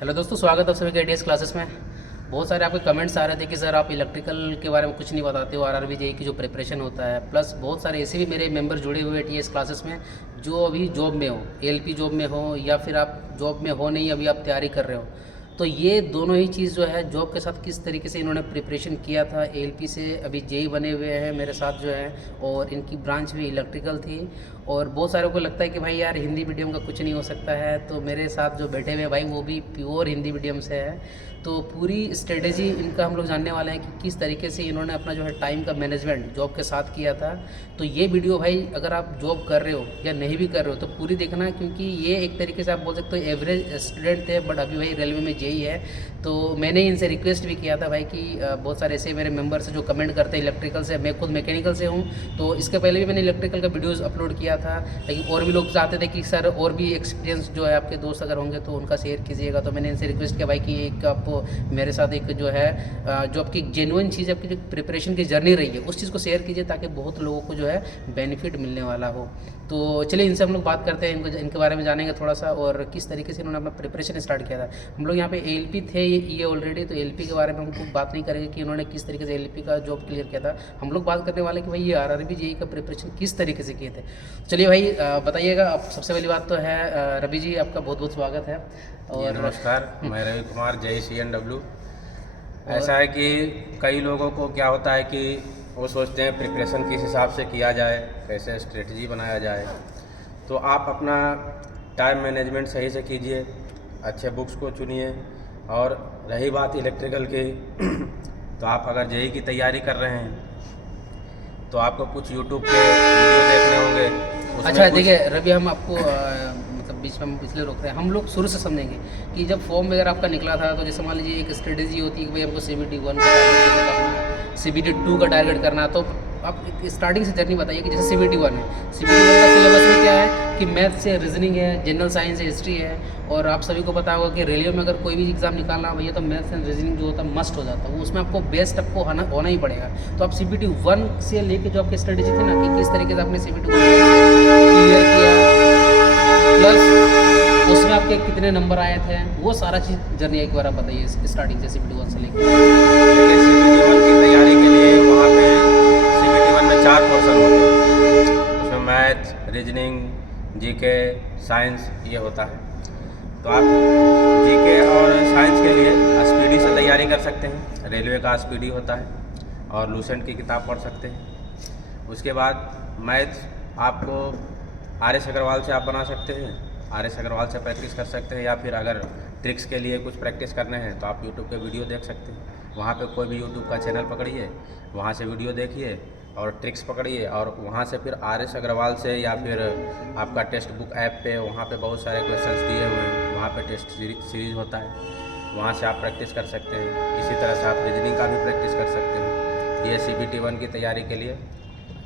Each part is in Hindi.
हेलो दोस्तों, स्वागत है आप सभी के एडीएस क्लासेस में। बहुत सारे आपके कमेंट्स आ रहे थे कि सर आप इलेक्ट्रिकल के बारे में कुछ नहीं बताते हो, आरआरबी जेईई की जो प्रिपरेशन होता है। प्लस बहुत सारे ऐसे भी मेरे मेंबर जुड़े हुए टीएस क्लासेस में जो अभी जॉब में हो, एएलपी जॉब में हो, या फिर आप जॉब में हो नहीं, अभी आप तैयारी कर रहे हो। तो ये दोनों ही चीज़ जो है जॉब के साथ किस तरीके से इन्होंने प्रिपरेशन किया था, एएलपी से अभी जेईई बने हुए हैं मेरे साथ जो है, और इनकी ब्रांच भी इलेक्ट्रिकल थी। और बहुत सारों को लगता है कि भाई यार हिंदी मीडियम का कुछ नहीं हो सकता है, तो मेरे साथ जो बैठे हुए भाई वो भी प्योर हिंदी मीडियम से है। तो पूरी स्ट्रेटेजी इनका हम लोग जानने वाले हैं कि किस तरीके से इन्होंने अपना जो है टाइम का मैनेजमेंट जॉब के साथ किया था। तो ये वीडियो भाई अगर आप जॉब कर रहे हो या नहीं भी कर रहे हो तो पूरी देखना, क्योंकि ये एक तरीके से आप बोल सकते हो एवरेज स्टूडेंट थे, बट अभी भाई रेलवे में जेईई है। तो मैंने इनसे रिक्वेस्ट भी किया था भाई कि बहुत सारे ऐसे मेरे मेंबर्स जो कमेंट करते हैं इलेक्ट्रिकल से, मैं खुद मैकेनिकल से हूँ, तो इसके पहले भी मैंने इलेक्ट्रिकल का वीडियोज़ अपलोड किया था। लेकिन और भी लोग चाहते थे कि सर और भी एक्सपीरियंस जो है आपके दोस्त अगर होंगे तो उनका शेयर कीजिएगा। तो मैंने इनसे रिक्वेस्ट किया भाई कि एक आप मेरे साथ एक जो है जो आपकी जेन्युइन चीज़, आपकी जो प्रिपरेशन की जर्नी रही है उस चीज़ को शेयर कीजिए, ताकि बहुत लोगों को जो है बेनिफिट मिलने वाला हो। तो चलिए इनसे हम लोग बात करते हैं, इनके बारे में जानेंगे थोड़ा सा, और किस तरीके से इन्होंने अपना प्रिपरेशन स्टार्ट किया था। हम लोग यहाँ पे एएलपी थे ये ऑलरेडी, तो एएलपी के बारे में हम लोग बात नहीं करेंगे कि इन्होंने किस तरीके से एएलपी का जॉब क्लियर किया था। हम लोग बात करने वाले कि भाई ये आरआरबी जेईई का प्रिपरेशन किस तरीके से किए थे। चलिए भाई बताइएगा। आप सबसे पहली बात तो है रवि जी, आपका बहुत बहुत स्वागत है। और नमस्कार, मैं रवि कुमार, जय CNW। ऐसा है कि कई लोगों को क्या होता है कि वो सोचते हैं प्रिपरेशन किस हिसाब से किया जाए, कैसे स्ट्रेटजी बनाया जाए। तो आप अपना टाइम मैनेजमेंट सही से कीजिए, अच्छे बुक्स को चुनिए। और रही बात इलेक्ट्रिकल की तो आप अगर जेईई की तैयारी कर रहे हैं तो आपको कुछ यूट्यूब पे वीडियो देखने होंगे। अच्छा देखिए रवि, हम आपको मतलब बीच में हम इसलिए रोक रहे हैं, हम लोग शुरू से समझेंगे कि जब फॉर्म वगैरह आपका निकला था, तो जैसे मान लीजिए एक स्ट्रेटेजी होती है कि भाई हमको CBT 1 का टारगेट करना है, CBT 2 का टारगेट करना है। तो आप स्टार्टिंग से जर्नी बताइए कि जैसे CBT 1 है, CBT 1 का सिलेबस में क्या है कि मैथ्स है, रीजनिंग है, जनरल साइंस है, हिस्ट्री है। और आप सभी को पता होगा कि रेलवे में अगर कोई भी एग्जाम निकालना हो भैया तो मैथ्स एंड रीजनिंग जो होता है मस्ट हो जाता है, वो उसमें आपको बेस्ट आपको होना ही पड़ेगा। तो आप CBT 1 से लेके जो आपकी स्ट्रेटेजी थी ना कि किस तरीके से आपने CBT 1 क्लियर किया, प्लस उसमें आपके कितने नंबर आए थे, वो सारा चीज़ जर्नी एक बार आप बताइए स्टार्टिंग से CBT 1 से लेकर। देखिए CBT 1 की तैयारी के लिए वहाँ पे CBT 1 में 4 पोर्शन होते हैं। उसमें मैथ, रीजनिंग, जीके, साइंस ये होता है। तो आप जीके और साइंस के लिए स्पीडी से तैयारी कर सकते हैं, रेलवे का स्पीडी होता है, और लूसेंट की किताब पढ़ सकते हैं। उसके बाद मैथ आपको RS अग्रवाल से आप बना सकते हैं, RS अग्रवाल से प्रैक्टिस कर सकते हैं, या फिर अगर ट्रिक्स के लिए कुछ प्रैक्टिस करने हैं तो आप यूट्यूब पे वीडियो देख सकते हैं। वहाँ पे कोई भी यूट्यूब का चैनल पकड़िए, वहाँ से वीडियो देखिए और ट्रिक्स पकड़िए, और वहाँ से फिर RS अग्रवाल से या फिर आपका टेक्स्ट बुक ऐप पे वहाँ पे बहुत सारे क्वेश्चंस दिए हुए हैं, वहाँ पे टेस्ट सीरीज होता है, वहाँ से आप प्रैक्टिस कर सकते हैं। इसी तरह से आप रीजनिंग का भी प्रैक्टिस कर सकते हैं। ये CBT 1 की तैयारी के लिए।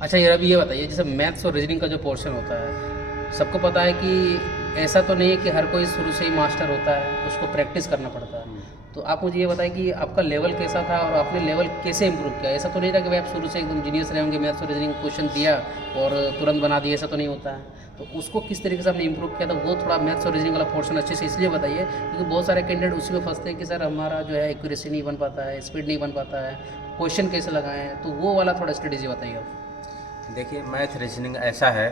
अच्छा ये अभी ये बताइए, जैसे मैथ्स और रीजनिंग का जो पोर्शन होता है, सबको पता है कि ऐसा तो नहीं है कि हर कोई शुरू से ही मास्टर होता है, उसको प्रैक्टिस करना पड़ता है। तो आप मुझे ये बताएं कि आपका लेवल कैसा था और आपने लेवल कैसे इंप्रूव किया। ऐसा तो नहीं था कि भाई आप शुरू से एकदम जीनियस रहे होंगे, मैथ्स और रीजनिंग क्वेश्चन दिया और तुरंत बना दिया, ऐसा तो नहीं होता है। तो उसको किस तरीके से आपने इंप्रूव किया था, वो थोड़ा मैथ्स और रीजनिंग वाला पोर्शन अच्छे से इसलिए बताइए क्योंकि बहुत सारे कैंडिडेट उसी में फंसते हैं कि सर हमारा जो है एक्यूरेसी नहीं बन पाता है, स्पीड नहीं बन पाता है, क्वेश्चन कैसे लगाएं। तो वो वाला थोड़ा स्ट्रेटेजी बताइए आप। देखिए मैथ रीजनिंग ऐसा है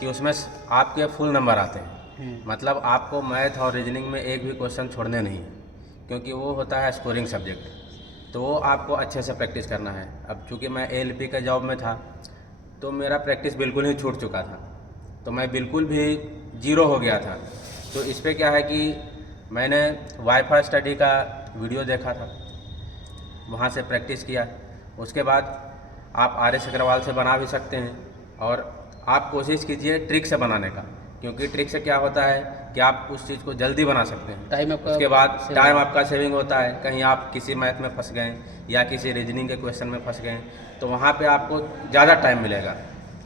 कि उसमें आपके फुल नंबर आते हैं। मतलब आपको मैथ और रीजनिंग में एक भी क्वेश्चन छोड़ने नहीं है, क्योंकि वो होता है स्कोरिंग सब्जेक्ट। तो वो आपको अच्छे से प्रैक्टिस करना है। अब चूँकि मैं ALP के जॉब में था तो मेरा प्रैक्टिस बिल्कुल ही छूट चुका था, तो मैं बिल्कुल भी जीरो हो गया था। तो इस पर क्या है कि मैंने वाईफाई स्टडी का वीडियो देखा था, वहाँ से प्रैक्टिस किया। उसके बाद आप RS अग्रवाल से बना भी सकते हैं, और आप कोशिश कीजिए ट्रिक से बनाने का, क्योंकि ट्रिक से क्या होता है कि आप उस चीज़ को जल्दी बना सकते हैं। टाइम आपका उसके बाद टाइम आपका सेविंग होता है। कहीं आप किसी मैथ में फंस गए या किसी रीजनिंग के क्वेश्चन में फंस गए तो वहाँ पे आपको ज़्यादा टाइम मिलेगा।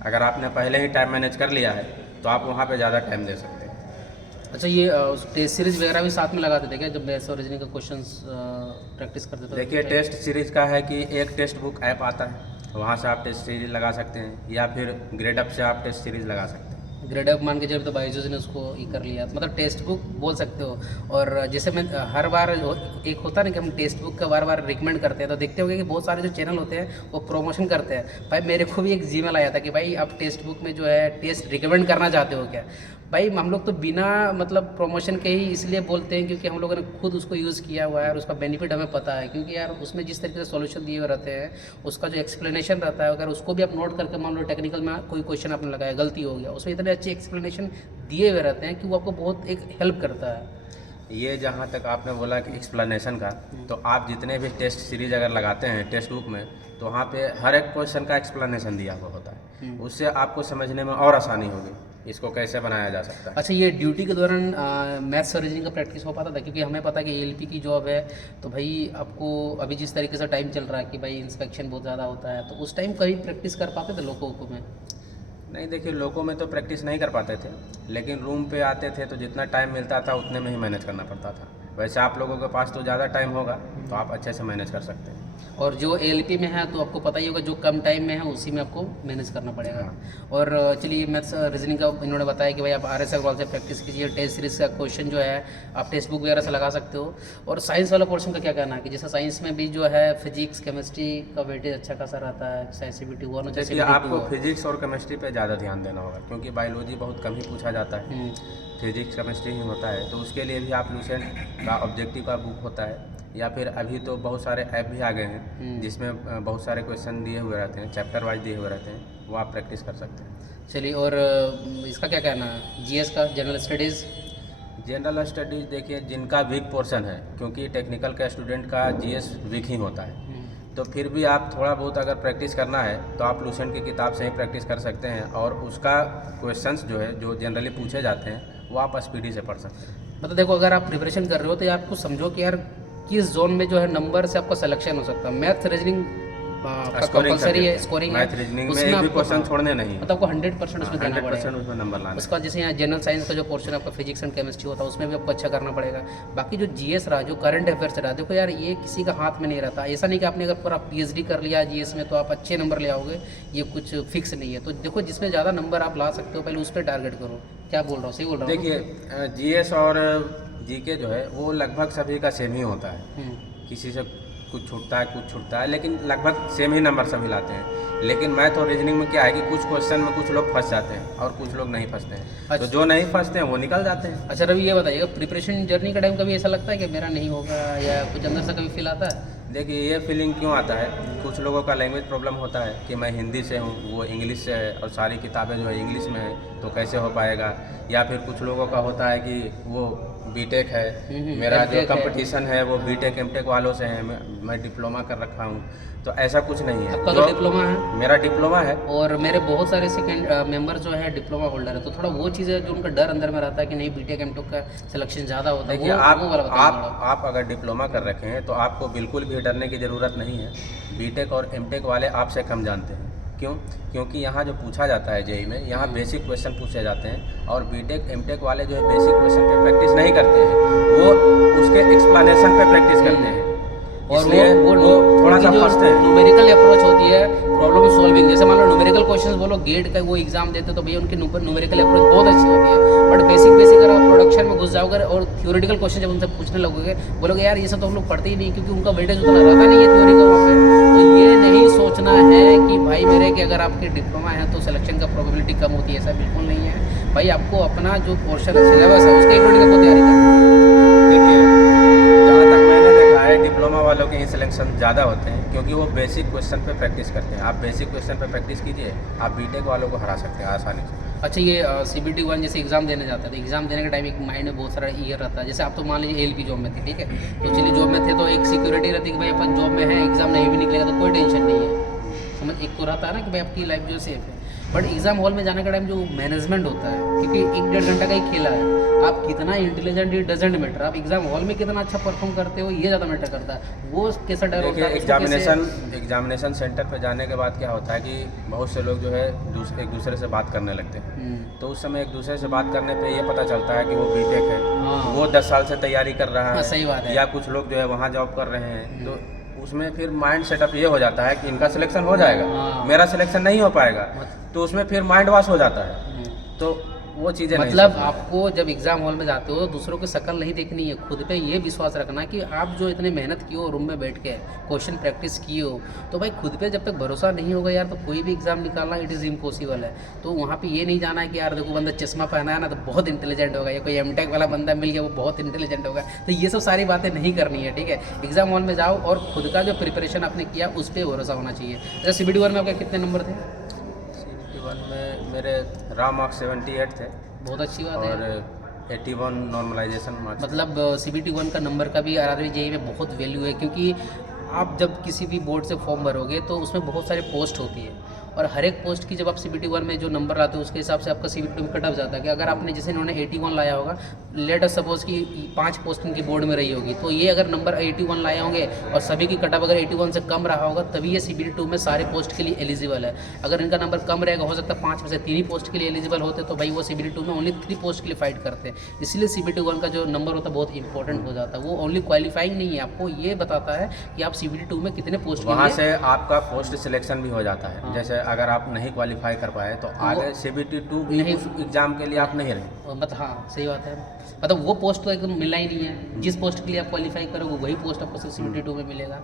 अगर आपने पहले ही टाइम मैनेज कर लिया है तो आप वहाँ पे ज़्यादा टाइम दे सकते हैं। अच्छा ये टेस्ट सीरीज वगैरह भी साथ में लगाते थे क्या जब मैथ्स और रीजनिंग का क्वेश्चंस प्रैक्टिस करते थे? देखिए टेस्ट सीरीज का है कि एक टेक्स्ट बुक ऐप आता है, वहाँ से आप टेस्ट सीरीज लगा सकते हैं, या फिर ग्रेडअप से आप टेस्ट सीरीज लगा सकते हैं। ग्रेड अप मान के चलो तो बायजूस ने उसको ये कर लिया, तो मतलब टेक्स्ट बुक बोल सकते हो। और जैसे मैं हर बार एक होता है ना कि हम टेक्स्ट बुक का बार बार रिकमेंड करते हैं, तो देखते होंगे कि बहुत सारे जो चैनल होते हैं वो प्रमोशन करते हैं। भाई मेरे को भी एक जीमेल आया था कि भाई आप टेक्स्ट बुक में जो है टेस्ट रिकमेंड करना चाहते हो क्या। भाई हम लोग तो बिना मतलब प्रमोशन के ही इसलिए बोलते हैं क्योंकि हम लोगों ने खुद उसको यूज़ किया हुआ है और उसका बेनिफिट हमें पता है। क्योंकि यार उसमें जिस तरीके से सॉल्यूशन दिए हुए रहते हैं, उसका जो एक्सप्लेनेशन रहता है, अगर उसको भी आप नोट करके मान लो टेक्निकल में कोई क्वेश्चन आपने लगाया गलती हो गया, उसमें इतने अच्छे एक्सप्लेनेशन दिए हुए रहते हैं कि वो आपको बहुत एक हेल्प करता है। ये जहाँ तक आपने बोला कि एक्सप्लेनेशन का, तो आप जितने भी टेस्ट सीरीज अगर लगाते हैं टेक्स्ट बुक में, तो वहाँ पे हर एक क्वेश्चन का एक्सप्लेनेशन दिया हुआ होता है। उससे आपको समझने में और आसानी होगी इसको कैसे बनाया जा सकता है। अच्छा, ये ड्यूटी के दौरान मैथ्स और रीजनिंग का प्रैक्टिस हो पाता था? क्योंकि हमें पता है कि एएलपी की जॉब है, तो भाई आपको अभी जिस तरीके से टाइम चल रहा है कि भाई इंस्पेक्शन बहुत ज़्यादा होता है, तो उस टाइम कहीं प्रैक्टिस कर पाते थे लोगों को में? नहीं, देखिए लोगों में तो प्रैक्टिस नहीं कर पाते थे, लेकिन रूम पे आते थे तो जितना टाइम मिलता था उतने में ही मैनेज करना पड़ता था। वैसे आप लोगों के पास तो ज़्यादा टाइम होगा तो आप अच्छे से मैनेज कर सकते हैं। और जो एएलपी में है तो आपको पता ही होगा जो कम टाइम में है उसी में आपको मैनेज करना पड़ेगा। और चलिए मैथ्स रीजनिंग का इन्होंने बताया कि भाई आप आरएस अग्रवाल से प्रैक्टिस कीजिए, टेस्ट सीरीज का क्वेश्चन जो है आप टेक्स्ट बुक वगैरह से लगा सकते हो। और साइंस वाला पोर्शन का क्या कहना है कि जैसे साइंस में भी जो है फिजिक्स केमिस्ट्री का वेटेज अच्छा खासा रहता है, चाहे CBT 1 हो चाहे देखिए CBT 2 आपको हो। फिजिक्स और केमिस्ट्री पे ज़्यादा ध्यान देना होगा, क्योंकि बायोलॉजी बहुत कम ही पूछा जाता है, फिजिक्स केमिस्ट्री ही होता है। तो उसके लिए भी आप लूसेंट का ऑब्जेक्टिव का बुक होता है, या फिर अभी तो बहुत सारे ऐप भी आ गए हैं जिसमें बहुत सारे क्वेश्चन दिए हुए रहते हैं, चैप्टर वाइज दिए हुए रहते हैं, वो आप प्रैक्टिस कर सकते हैं। चलिए, और इसका क्या कहना है जीएस का, जनरल स्टडीज़? जनरल स्टडीज़ देखिए जिनका वीक पोर्शन है, क्योंकि टेक्निकल का स्टूडेंट का जीएस वीक ही होता है, तो फिर भी आप थोड़ा बहुत अगर प्रैक्टिस करना है तो आप लूसेंट की किताब से ही प्रैक्टिस कर सकते हैं। और उसका क्वेश्चंस जो है जो जनरली पूछे जाते हैं वो आप स्पीडी से पढ़ सकते हैं। मतलब देखो, अगर आप प्रिपरेशन कर रहे हो तो यार आपको समझो कि यार किस जोन में जो है नंबर से आपका सिलेक्शन हो सकता है। मैथ रीजनिंग कंपलसरी है, स्कोरिंग है, मैथ रीजनिंग में एक भी क्वेश्चन छोड़ने नहीं, मतलब आपको 100% उसमें देना पड़ेगा। 100% उसमें नंबर लाना। उसका जैसे यहाँ जनरल साइंस का जो पोर्शन आपका फिजिक्स एंड केमिस्ट्री होता है उसमें भी आपको अच्छा करना पड़ेगा। बाकी जो जीएस रहा, जो करंट अफेयर्स रहा, देखो यार ये किसी का हाथ में नहीं रहता। ऐसा नहीं कि आपने अगर पूरा PhD कर लिया जीएस में तो आप अच्छे नंबर ले आओगे, ये कुछ फिक्स नहीं है। तो देखो जिसमें ज़्यादा नंबर आप ला सकते हो पहले उस पर टारगेट करो। क्या बोल रहा हूँ, सही बोल रहा हूँ? देखिए जीएस और जीके जो है वो लगभग सभी का सेम ही होता है, किसी से कुछ छूटता है कुछ छूटता है, लेकिन लगभग सेम ही नंबर सभी लाते हैं। लेकिन मैथ और रीजनिंग में क्या है कि कुछ क्वेश्चन में कुछ लोग फंस जाते हैं और कुछ लोग नहीं फंसते हैं। अच्छा। तो जो नहीं फंसते हैं वो निकल जाते हैं। अच्छा रवि, ये बताइएगा प्रिपरेशन जर्नी का टाइम कभी ऐसा लगता है कि मेरा नहीं होगा, या कुछ अंदर से कभी फील आता है? देखिए ये फीलिंग क्यों आता है, कुछ लोगों का लैंग्वेज प्रॉब्लम होता है कि मैं हिंदी से हूँ, वो इंग्लिश से है और सारी किताबें जो है इंग्लिश में है, तो कैसे हो पाएगा। या फिर कुछ लोगों का होता है कि वो बीटेक है, मेरा जो कंपटीशन है वो बीटेक एमटेक वालों से है, मैं डिप्लोमा कर रखा हूँ, तो ऐसा कुछ नहीं है। आपका तो डिप्लोमा है? मेरा डिप्लोमा है। और मेरे बहुत सारे सेकेंड मेंबर जो है डिप्लोमा होल्डर है, तो थोड़ा वो चीज़ है जो उनका डर अंदर में रहता है कि नहीं बीटेक एमटेक का सिलेक्शन ज़्यादा होता है। देखिए वो आप अगर डिप्लोमा कर रखे हैं तो आपको बिल्कुल भी डरने की ज़रूरत नहीं है। बीटेक और एमटेक वाले आपसे कम जानते हैं। क्यों? क्योंकि यहाँ जो पूछा जाता है जेईई में, यहाँ बेसिक क्वेश्चन पूछे जाते हैं, और बीटेक एमटेक वाले जो है बेसिक क्वेश्चन पे प्रैक्टिस नहीं करते हैं, वो उसके एक्सप्लेनेशन पे प्रैक्टिस करते हैं। और वो थोड़ा सा फंसते हैं। न्यूमेरिकल अप्रोच होती है प्रॉब्लम सॉल्विंग, जैसे मान लो न्यूमेरिकल क्वेश्चंस बोलो गेट का वो एग्जाम देते तो भैया उनकी न्यूमेरिकल अप्रोच बहुत अच्छी होती है। बट बेसिक अगर आप प्रोडक्शन में घुस जाओगे और थ्योरेटिकल क्वेश्चन जब उनसे पूछने लगोगे, बोलोगे यार ये सब तो हम लोग पढ़ते ही नहीं, क्योंकि उनका वेटेज उतना रहता नहीं है थ्योरी का वहाँ पे। तो ये नहीं सोचना है कि भाई मेरे कि अगर आपके डिप्लोमा है तो सिलेक्शन का प्रोबेबिलिटी कम होती है, ऐसा बिल्कुल नहीं है भाई। आपको अपना जो पोर्शन है, सिलेबस है, उसके अकॉर्डिंग आपको तैयारी करना है। देखिए जहाँ तक मैंने देखा है डिप्लोमा वालों के ही सिलेक्शन ज़्यादा होते हैं, क्योंकि वो बेसिक क्वेश्चन पे प्रैक्टिस करते हैं। आप बेसिक क्वेश्चन पे प्रैक्टिस कीजिए, आप बीटेक वालों को हरा सकते हैं आसानी से। अच्छा, ये CBT 1 जैसे एग्जाम देने जाता है, तो एग्जाम देने के टाइम एक माइंड में बहुत सारा ईयर रहता है। जैसे आप तो मान लीजिए ALP जॉब में थे, ठीक है, तो चलिए जॉब में थे तो एक सिक्योरिटी रहती है कि भाई अपन जॉब में है, एग्जाम नहीं भी निकलेगा तो कोई टेंशन नहीं है, समझ। एक तो रहता है ना कि भाई आपकी लाइफ जो सेफ है। बट एग्जाम हॉल में जाने का टाइम जो मैनेजमेंट होता है, क्योंकि 1-1.5 घंटा का ही खेला है, आप कितना इंटेलिजेंट, इट डजेंट मैटर, आप एग्जाम हॉल में कितना अच्छा परफॉर्म करते हो ये ज़्यादा मैटर करता है। वो कैसा डर होता है? एग्जामिनेशन सेंटर पे जाने के बाद क्या होता है कि बहुत से लोग जो है एक दूसरे से बात करने लगते हैं, तो उस समय एक दूसरे से बात करने पे ये पता चलता है कि वो बीटेक है, वो 10 साल से तैयारी कर रहा है, सही बात है, या कुछ लोग जो है वहाँ जॉब कर रहे हैं। तो उसमें फिर माइंड सेटअप ये हो जाता है कि इनका सिलेक्शन हो जाएगा, मेरा सिलेक्शन नहीं हो पाएगा, तो उसमें फिर माइंड वॉश हो जाता है। तो वो चीज़ें नहीं मतलब सोचना। आपको जब एग्जाम हॉल में जाते हो तो दूसरों की शक्ल नहीं देखनी है, खुद पे ये विश्वास रखना कि आप जो इतने मेहनत किए हो रूम में बैठ के क्वेश्चन प्रैक्टिस किए हो, तो भाई खुद पे जब तक भरोसा नहीं होगा यार तो कोई भी एग्जाम निकालना इट इज़ इम्पॉसिबल है। तो वहाँ पे ये नहीं जाना है कि यार देखो बंदा चश्मा पहना है ना तो बहुत इंटेलिजेंट होगा, या कोई एमटेक वाला बंदा मिल गया वो बहुत इंटेलिजेंट होगा, तो ये सब सारी बातें नहीं करनी है, ठीक है। एग्जाम हॉल में जाओ और खुद का जो प्रिपरेशन आपने किया उस पर भरोसा होना चाहिए। जैसे CBT 1 में आपके कितने नंबर थे? CBT 1 में मेरे रॉ मार्क्स 78 थे बहुत अच्छी बात और है। 81 नॉर्मलाइजेशन मार्क्स। मतलब CBT 1 का नंबर का भी RRB JEE में बहुत वैल्यू है, क्योंकि आप जब किसी भी बोर्ड से फॉर्म भरोगे तो उसमें बहुत सारे पोस्ट होती है, और हर एक पोस्ट की जब आप CBT 1 में जो नंबर लाते हो उसके हिसाब से आपका CBT 2 में कट ऑफ जाता है। कि अगर आपने जैसे इन्होंने 81 लाया होगा, लेट अस सपोज कि 5 पोस्ट इनकी बोर्ड में रही होगी, तो ये अगर नंबर 81 लाए होंगे और सभी की कट ऑफ अगर 81 से कम रहा होगा तभी ये CBT 2 में सारे पोस्ट के लिए एलिजिबल है। अगर इनका नंबर कम रहेगा, हो सकता है 5 में से 3 ही पोस्ट के लिए एलिजिबल होते, तो भाई वो CBT 2 में ओनली 3 पोस्ट के लिए फाइट करते हैं। इसलिए CBT 1 का जो नंबर होता है बहुत इंपॉर्टेंट हो जाता है। वो ओनली क्वालिफाइंग नहीं है, आपको ये बताता है कि आप CBT 2 में कितने पोस्ट के वहाँ लिए। से आपका पोस्ट सिलेक्शन भी हो जाता है। हाँ। जैसे अगर आप नहीं क्वालिफाई कर पाए तो आगे CBT 2 भी नहीं- उस एग्ज़ाम के लिए आप नहीं रहे। मतलब हाँ सही बात है, मतलब वो पोस्ट तो एकदम मिलना ही नहीं है। जिस पोस्ट के लिए आप क्वालिफाई करोगे वही पोस्ट आपको सिर्फ CBT 2 में मिलेगा।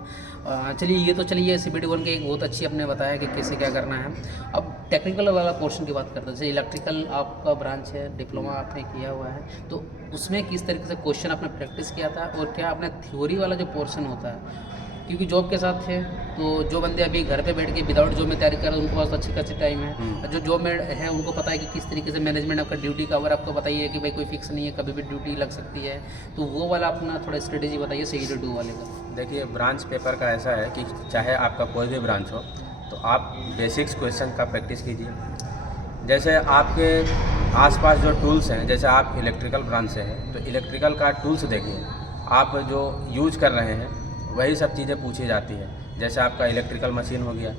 चलिए ये तो चलिए CBT 1 के एक बहुत अच्छी आपने बताया कि कैसे क्या करना है। अब टेक्निकल वाला पोर्शन की बात करते हैं। जैसे इलेक्ट्रिकल आपका ब्रांच है, डिप्लोमा आपने किया हुआ है, तो उसमें किस तरीके से क्वेश्चन आपने प्रैक्टिस किया था, और क्या आपने थ्योरी वाला जो पोर्शन होता है, क्योंकि जॉब के साथ थे तो जो बंदे अभी घर पे बैठ के विदाउट जॉब में तैयारी कर रहे हैं उनके पास तो अच्छी खासी टाइम है। जो जॉब में है उनको पता है कि किस तरीके से मैनेजमेंट आपका ड्यूटी का, अगर आपको बताइए कि भाई कोई फिक्स नहीं है, कभी भी ड्यूटी लग सकती है, तो वो वाला अपना थोड़ा स्ट्रेटेजी बताइए CBT 2 वाले का। देखिए ब्रांच पेपर का ऐसा है कि चाहे आपका कोई भी ब्रांच हो तो आप बेसिक्स क्वेश्चन का प्रैक्टिस कीजिए। जैसे आपके आसपास जो टूल्स हैं, जैसे आप इलेक्ट्रिकल ब्रांच से हैं तो इलेक्ट्रिकल का टूल्स देखिए, आप जो यूज कर रहे हैं वही सब चीज़ें पूछी जाती है। जैसे आपका इलेक्ट्रिकल मशीन हो गया,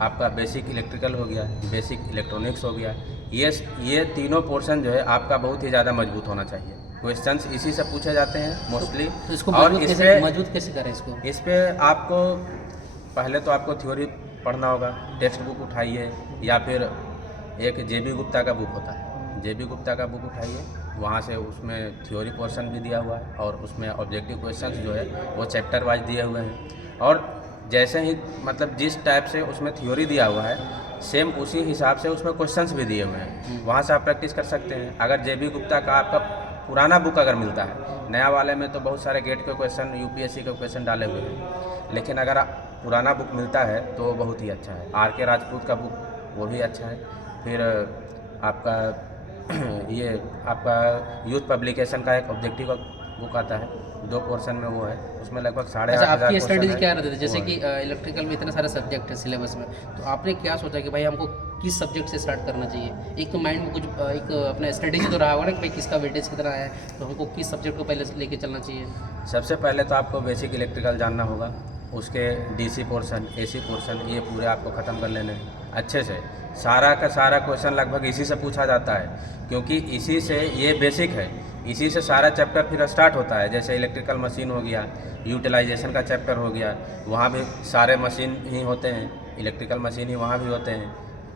आपका बेसिक इलेक्ट्रिकल हो गया, बेसिक इलेक्ट्रॉनिक्स हो गया, ये तीनों पोर्शन जो है आपका बहुत ही ज़्यादा मजबूत होना चाहिए। क्वेश्चंस इसी से पूछे जाते हैं मोस्टली। तो इसको और मजबूत कैसे करें इसको? इस पे आपको पहले तो आपको थ्योरी पढ़ना होगा, टेक्स्ट बुक उठाइए या फिर एक JB गुप्ता का बुक होता है, JB गुप्ता का बुक उठाइए, वहाँ से उसमें थ्योरी पोर्शन भी दिया हुआ है और उसमें ऑब्जेक्टिव क्वेश्चंस जो है वो चैप्टर वाइज दिए हुए हैं। और जैसे ही मतलब जिस टाइप से उसमें थ्योरी दिया हुआ है सेम उसी हिसाब से उसमें क्वेश्चंस भी दिए हुए हैं, वहाँ से आप प्रैक्टिस कर सकते हैं। अगर JB गुप्ता का आपका पुराना बुक अगर मिलता है, नया वाले में तो बहुत सारे गेट के क्वेश्चन, UPSC के क्वेश्चन डाले हुए हैं, लेकिन अगर पुराना बुक मिलता है तो बहुत ही अच्छा है। RK राजपूत का बुक वो भी अच्छा है। फिर आपका ये आपका यूथ पब्लिकेशन का एक ऑब्जेक्टिव बुक आता है, 2 पोर्शन में वो है, उसमें लगभग 8,500 आपकी स्ट्रेटेजी क्वेश्चन क्या है। रहती थी? जैसे वो कि है। इलेक्ट्रिकल में इतने सारे सब्जेक्ट है सिलेबस में, तो आपने क्या सोचा कि भाई हमको किस सब्जेक्ट से स्टार्ट करना चाहिए? एक तो माइंड में कुछ एक अपना स्ट्रेटेजी तो रहा होगा ना कि भाई किसका वेटेज कितना है, तो हमको किस सब्जेक्ट को पहले लेके चलना चाहिए? सबसे पहले तो आपको बेसिक इलेक्ट्रिकल जानना होगा, उसके DC पोर्शन, AC पोर्शन ये पूरे आपको ख़त्म कर लेने हैं अच्छे से। सारा का सारा क्वेश्चन लगभग इसी से पूछा जाता है, क्योंकि इसी से ये बेसिक है, इसी से सारा चैप्टर फिर स्टार्ट होता है। जैसे इलेक्ट्रिकल मशीन हो गया, यूटिलाइजेशन का चैप्टर हो गया, वहाँ भी सारे मशीन ही होते हैं, इलेक्ट्रिकल मशीन ही वहाँ भी होते हैं।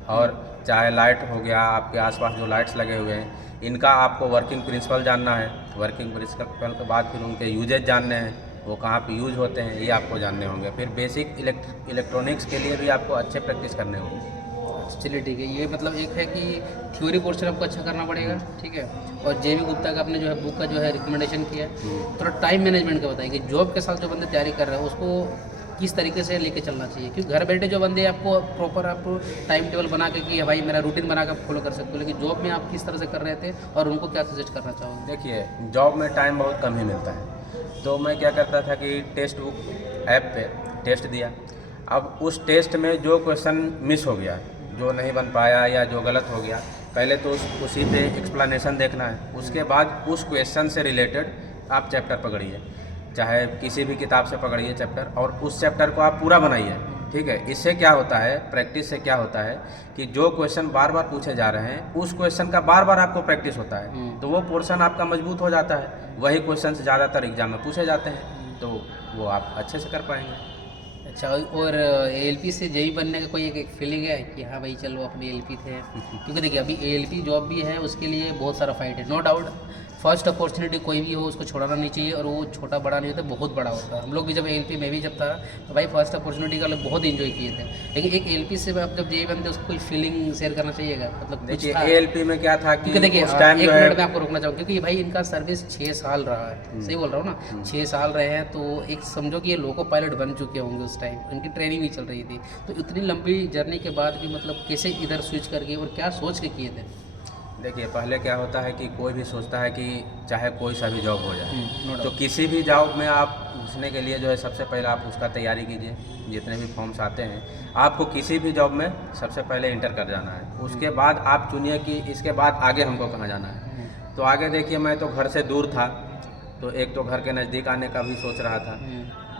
और चाहे लाइट हो गया, आपके आसपास जो लाइट्स लगे हुए हैं इनका आपको वर्किंग प्रिंसिपल जानना है। वर्किंग प्रिंसिपल के बाद फिर उनके यूजेज जानने हैं, वो कहाँ पे यूज होते हैं ये आपको जानने होंगे। फिर बेसिक इलेक्ट्रॉनिक्स के लिए भी आपको अच्छे प्रैक्टिस करने होंगे। चलिए ठीक है, ये मतलब एक है कि थ्योरी पोर्शन आपको अच्छा करना पड़ेगा, ठीक है। और JB गुप्ता का आपने जो है बुक का जो है रिकमेंडेशन किया है, थोड़ा टाइम मैनेजमेंट का बताइए कि जॉब के साथ जो बंदे तैयारी कर रहे हैं उसको किस तरीके से लेके चलना चाहिए। क्योंकि घर बैठे जो बंदे आपको प्रॉपर आप टाइम टेबल बना के कि भाई मेरा रूटीन बना के फॉलो कर सकते हो, लेकिन जॉब में आप किस तरह से कर रहे थे और उनको क्या सजेस्ट करना चाहोगे? देखिए जॉब में टाइम बहुत कम ही मिलता है, तो मैं क्या करता था कि टेक्स्ट बुक ऐप पे टेस्ट दिया। अब उस टेस्ट में जो क्वेश्चन मिस हो गया, जो नहीं बन पाया या जो गलत हो गया, पहले तो उसी पे एक्सप्लेनेशन देखना है, उसके बाद उस क्वेश्चन से रिलेटेड आप चैप्टर पकड़िए, चाहे किसी भी किताब से पकड़िए चैप्टर, और उस चैप्टर को आप पूरा बनाइए, ठीक है। इससे क्या होता है, प्रैक्टिस से क्या होता है कि जो क्वेश्चन बार बार पूछे जा रहे हैं उस क्वेश्चन का बार बार आपको प्रैक्टिस होता है, तो वो पोर्शन आपका मजबूत हो जाता है। वही क्वेश्चन ज़्यादातर एग्जाम में पूछे जाते हैं, तो वो आप अच्छे से कर पाएंगे। अच्छा, और एएलपी से जेई बनने का कोई एक फीलिंग है कि हाँ भाई चलो अपने एएलपी थे? क्योंकि देखिए अभी एएलपी जॉब भी है, उसके लिए बहुत सारा फाइट है, नो डाउट। फर्स्ट अपॉर्चुनिटी कोई भी हो उसको छोड़ना नहीं चाहिए, और वो छोटा बड़ा नहीं होता, बहुत बड़ा होता है। हम लोग भी जब एएलपी में भी जब था तो भाई फर्स्ट अपॉर्चुनिटी का लोग बहुत इन्जॉय किए थे, लेकिन एक एएलपी से आप जब जेई बनते उसको कोई फीलिंग शेयर करना चाहिएगा, मतलब कुछ देखिए था? एएलपी में क्या था कि क्योंकि देखिए उस टाइम एक जो है मिनट में आपको रोकना चाहूँगा, क्योंकि भाई इनका सर्विस 6 साल रहा है, सही बोल रहा हूँ ना, 6 साल रहे हैं, तो एक समझो कि ये लोको पायलट बन चुके होंगे उस टाइम, उनकी ट्रेनिंग भी चल रही थी, तो इतनी लंबी जर्नी के बाद भी मतलब कैसे इधर स्विच कर गए और क्या सोच के किए थे? देखिए पहले क्या होता है कि कोई भी सोचता है कि चाहे कोई सा भी जॉब हो जाए, नो तो डाउट। किसी भी जॉब में आप घुसने के लिए जो है सबसे पहले आप उसका तैयारी कीजिए। जितने भी फॉर्म्स आते हैं आपको किसी भी जॉब में सबसे पहले इंटर कर जाना है, उसके बाद आप चुनिए कि इसके बाद आगे हमको कहाँ जाना है। तो आगे देखिए मैं तो घर से दूर था, तो एक तो घर के नज़दीक आने का भी सोच रहा था,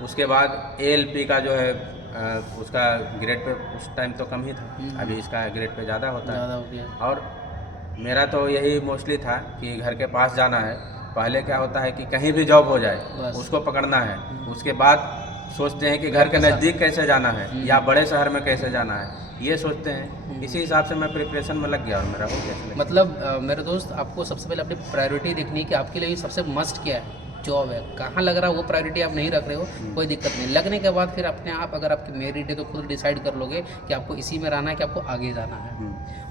उसके बाद एएलपी का जो है उसका ग्रेड पे उस टाइम तो कम ही था, अभी इसका ग्रेड पे ज़्यादा होता ज़्यादा है। हो गया। और मेरा तो यही मोस्टली था कि घर के पास जाना है। पहले क्या होता है कि कहीं भी जॉब हो जाए बस। उसको पकड़ना है, उसके बाद सोचते हैं कि घर के नज़दीक कैसे जाना है या बड़े शहर में कैसे जाना है, ये सोचते हैं। इसी हिसाब से मैं प्रिपरेशन में लग गया और मेरा हो गया। मतलब मेरे दोस्त, आपको सबसे पहले अपनी प्रायोरिटी देखनी है कि आपके लिए सबसे मस्ट क्या है, जॉब है, कहाँ लग रहा है वो प्रायोरिटी आप नहीं रख रहे हो, कोई दिक्कत नहीं। लगने के बाद फिर अपने आप, अगर आपकी मेरिट है तो खुद डिसाइड कर लोगे कि आपको इसी में रहना है कि आपको आगे जाना है।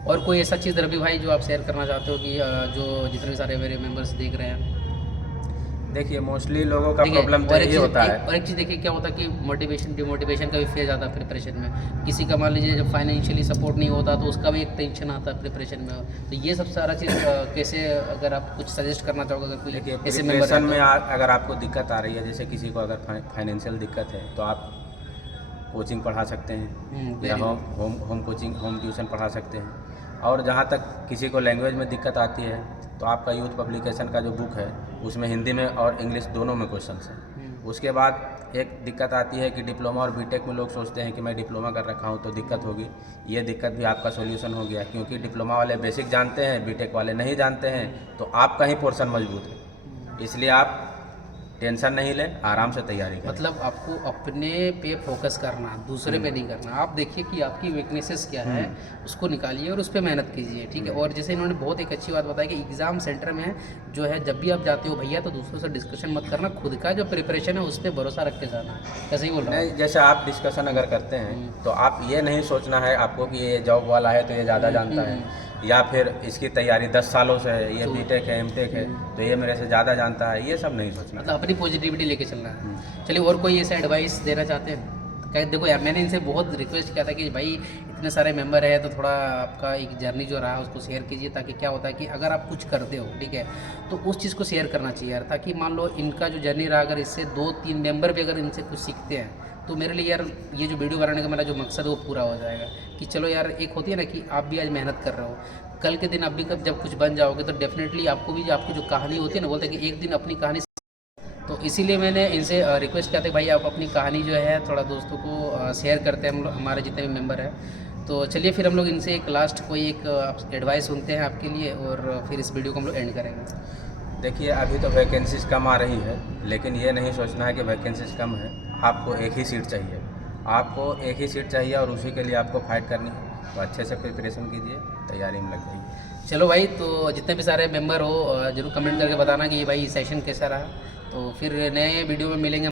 और कोई ऐसा चीज़ रवि भाई जो आप शेयर करना चाहते हो कि जो जितने सारे मेरे मेंबर्स देख रहे हैं? देखिए मोस्टली लोगों का देखिए, प्रॉब्लम तो और एक यही चीज़ होता है। और एक चीज़ देखिए क्या होता है कि मोटिवेशन डिमोटिवेशन का भी फेज आता है प्रिपरेशन में। किसी का मान लीजिए जब फाइनेंशियली सपोर्ट नहीं होता तो उसका भी एक टेंशन आता है प्रिपरेशन में। तो ये सब सारा चीज़ कैसे, अगर आप कुछ सजेस्ट करना चाहोगे, अगर कोई देखिए ऐसे मेंबर प्रिपरेशन है में तो? अगर आपको दिक्कत आ रही है, जैसे किसी को अगर फाइनेंशियल दिक्कत है तो आप कोचिंग पढ़ा सकते हैं या होम कोचिंग, होम ट्यूशन पढ़ा सकते हैं। और जहाँ तक किसी को लैंग्वेज में दिक्कत आती है तो आपका यूथ पब्लिकेशन का जो बुक है उसमें हिंदी में और इंग्लिश दोनों में क्वेश्चंस हैं। उसके बाद एक दिक्कत आती है कि डिप्लोमा और बीटेक में लोग सोचते हैं कि मैं डिप्लोमा कर रखा हूँ तो दिक्कत होगी। ये दिक्कत भी आपका सॉल्यूशन हो गया, क्योंकि डिप्लोमा वाले बेसिक जानते हैं, बीटेक वाले नहीं जानते हैं, तो आपका ही पोर्शन मजबूत है। इसलिए आप टेंशन नहीं लें, आराम से तैयारी करें। मतलब आपको अपने पे फोकस करना, दूसरे पे नहीं करना। आप देखिए कि आपकी वीकनेसेस क्या है, उसको निकालिए और उस पर मेहनत कीजिए, ठीक है। और जैसे इन्होंने बहुत एक अच्छी बात बताई कि एग्ज़ाम सेंटर में जो है जब भी आप जाते हो भैया तो दूसरों से डिस्कशन मत करना, खुद का जो प्रिपरेशन है उस पर भरोसा रख के जाना है। कैसे ही बोल रहा हूँ? नहीं, जैसे आप डिस्कशन अगर करते हैं तो आप ये नहीं सोचना है आपको कि ये जॉब वाला है तो ये ज़्यादा जानता है, या फिर इसकी तैयारी 10 सालों से है, ये बीटेक है, एमटेक है, तो ये मेरे से ज़्यादा जानता है, ये सब नहीं सोचना। मतलब अपनी पॉजिटिविटी लेके चलना है। चलिए, और कोई ऐसा एडवाइस देना चाहते हैं? क्या देखो यार, मैंने इनसे बहुत रिक्वेस्ट किया था कि भाई इतने सारे मेंबर है तो थोड़ा आपका एक जर्नी जो रहा उसको शेयर कीजिए, ताकि क्या होता है कि अगर आप कुछ करते हो, ठीक है, तो उस चीज़ को शेयर करना चाहिए यार, ताकि मान लो इनका जो जर्नी रहा, अगर इससे 2-3 मेंबर भी अगर इनसे कुछ सीखते हैं तो मेरे लिए यार ये जो वीडियो बनाने का मेरा जो मकसद है वो पूरा हो जाएगा। कि चलो यार, एक होती है ना कि आप भी आज मेहनत कर रहे हो, कल के दिन आप भी जब कुछ बन जाओगे तो डेफिनेटली आपको भी, जो आपकी जो कहानी होती है ना, बोलते हैं कि एक दिन अपनी कहानी। तो इसीलिए मैंने इनसे रिक्वेस्ट किया था भाई आप अपनी कहानी जो है थोड़ा दोस्तों को शेयर करते हैं, हम लोग हमारे जितने भी मेंबर हैं। तो चलिए फिर हम लोग इनसे एक लास्ट कोई एक एडवाइस सुनते हैं आपके लिए, और फिर इस वीडियो को हम लोग एंड करेंगे। देखिए अभी तो वैकेंसीज कम आ रही है, लेकिन ये नहीं सोचना है कि वैकेंसीज कम है, आपको एक ही सीट चाहिए, आपको एक ही सीट चाहिए और उसी के लिए आपको फाइट करनी है। तो अच्छे से प्रिपरेशन कीजिए, तैयारी में लग जाइए। चलो भाई, तो जितने भी सारे मेंबर हो जरूर कमेंट करके बताना कि भाई सेशन कैसा रहा। तो फिर नए वीडियो में मिलेंगे।